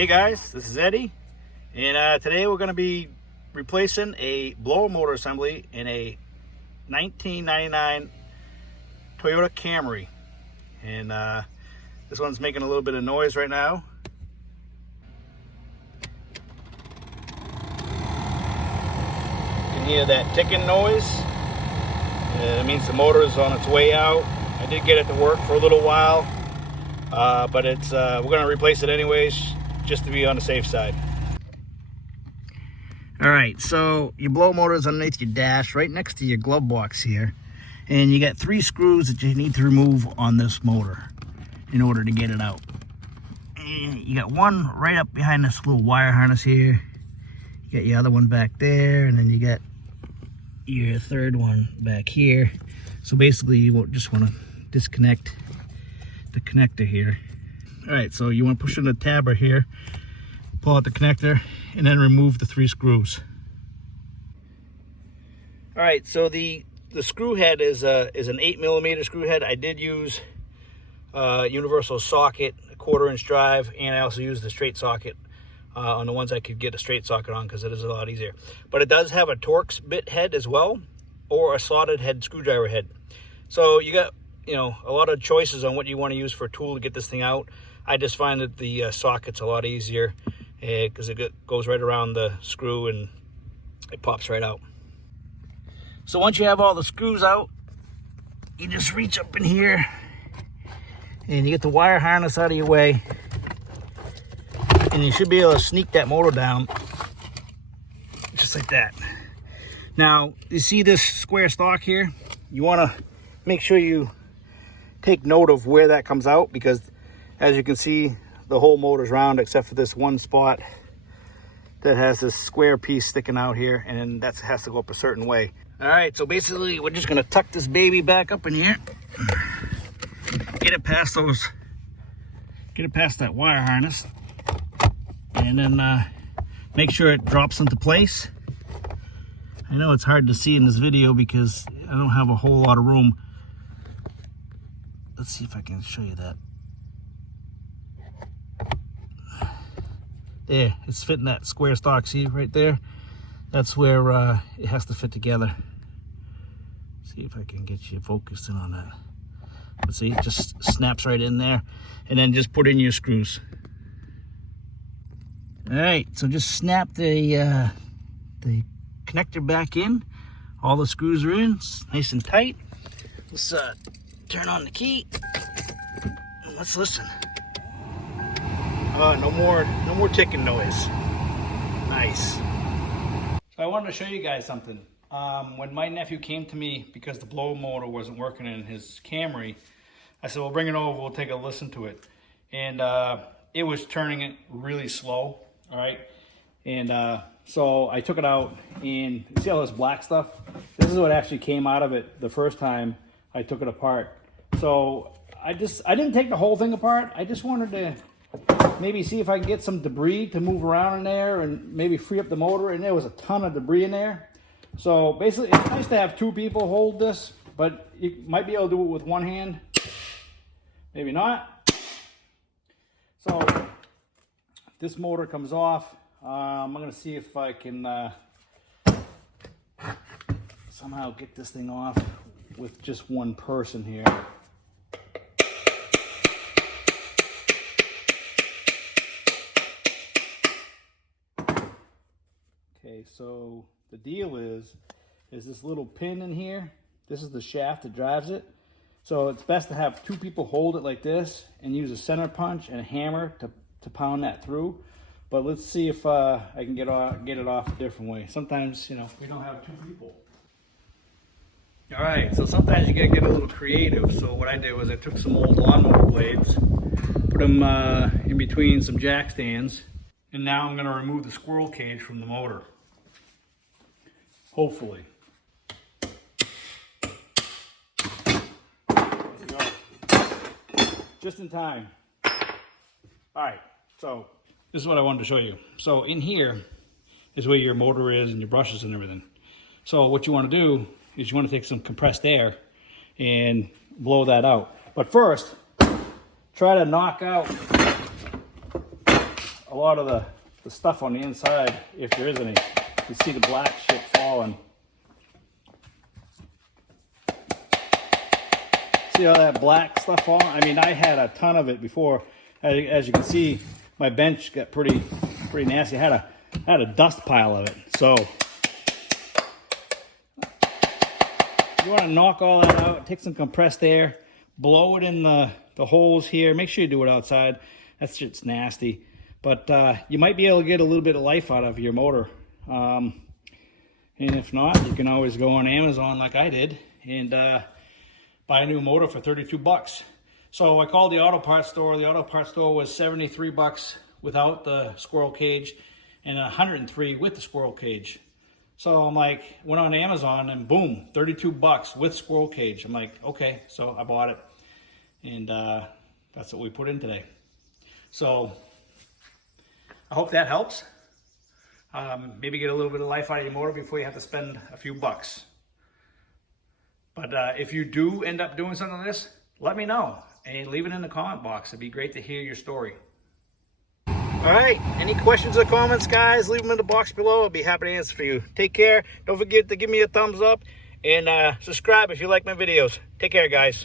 Hey guys, this is Eddie, and today we're going to be replacing a blower motor assembly in a 1999 Toyota Camry. And this one's making a little bit of noise right now. You can hear that ticking noise. It means the motor is on its way out. I did get it to work for a little while, but it's we're going to replace it anyways, just to be on the safe side. All right, so your blow motor is underneath your dash, right next to your glove box here, and you got 3 screws that you need to remove on this motor in order to get it out. And you got one right up behind this little wire harness here. You got your other one back there, and then you got your third one back here. So basically, you just want to disconnect the connector here. All right, so you want to push in the tab right here, pull out the connector, and then remove the 3 screws. All right, so the screw head is an 8mm screw head. I did use universal socket, a 1/4-inch drive, and I also used the straight socket on the ones I could get a straight socket on, because it is a lot easier. But it does have a Torx bit head as well, or a slotted head screwdriver head. So you got, you know, a lot of choices on what you want to use for a tool to get this thing out. I just find that the socket's a lot easier because it goes right around the screw and it pops right out. So once you have all the screws out, you just reach up in here and you get the wire harness out of your way, and you should be able to sneak that motor down just like that. Now, you see this square stock here? You want to make sure you take note of where that comes out, because as you can see, the whole motor's round except for this one spot that has this square piece sticking out here, and that has to go up a certain way. All right, so basically we're just gonna tuck this baby back up in here, get it past that wire harness, and then make sure it drops into place. I know it's hard to see in this video because I don't have a whole lot of room. Let's see if I can show you that. There, it's fitting that square stock, see right there? That's where it has to fit together. See if I can get you focused in on that. Let's see, it just snaps right in there, and then just put in your screws. All right, so just snap the connector back in. All the screws are in, it's nice and tight. Let's turn on the key. Let's listen. No more ticking noise. Nice. So I wanted to show you guys something. When my nephew came to me because the blower motor wasn't working in his Camry, I said, well, bring it over, we'll take a listen to it. And it was turning it really slow, all right? And so I took it out, and you see all this black stuff? This is what actually came out of it the first time I took it apart. So I didn't take the whole thing apart. I just wanted to maybe see if I can get some debris to move around in there and maybe free up the motor, and there was a ton of debris in there. So basically, it's nice to have 2 people hold this, but you might be able to do it with one hand, maybe not. So this motor comes off. I'm gonna see if I can somehow get this thing off with just one person here. Okay, so the deal is this little pin in here. This is the shaft that drives it. So it's best to have 2 people hold it like this and use a center punch and a hammer to pound that through. But let's see if I can get it off a different way. Sometimes, you know, we don't have 2 people. All right, so sometimes you gotta get a little creative. So what I did was I took some old lawnmower blades, put them in between some jack stands, and now I'm gonna remove the squirrel cage from the motor. Hopefully. There we go. Just in time. All right, so this is what I wanted to show you. So in here is where your motor is and your brushes and everything. So what you want to do is you want to take some compressed air and blow that out. But first, try to knock out a lot of the stuff on the inside, if there is any. You see the black shit falling. See all that black stuff falling? I mean, I had a ton of it before. As you can see, my bench got pretty nasty. I had a dust pile of it. So you want to knock all that out, take some compressed air, blow it in the holes here. Make sure you do it outside. That shit's nasty. But you might be able to get a little bit of life out of your motor. And if not, you can always go on Amazon like I did and buy a new motor for 32 bucks. So I called the auto parts store. The auto parts store was 73 bucks without the squirrel cage and 103 with the squirrel cage. So I'm like, went on Amazon and boom, 32 bucks with squirrel cage. I'm like, okay, so I bought it. And that's what we put in today. So I hope that helps. Maybe get a little bit of life out of your motor before you have to spend a few bucks. But if you do end up doing something like this, let me know and leave it in the comment box. It'd be great to hear your story. All right, any questions or comments, guys, leave them in the box below. I'll be happy to answer for you. Take care. Don't forget to give me a thumbs up and subscribe if you like my videos. Take care, guys.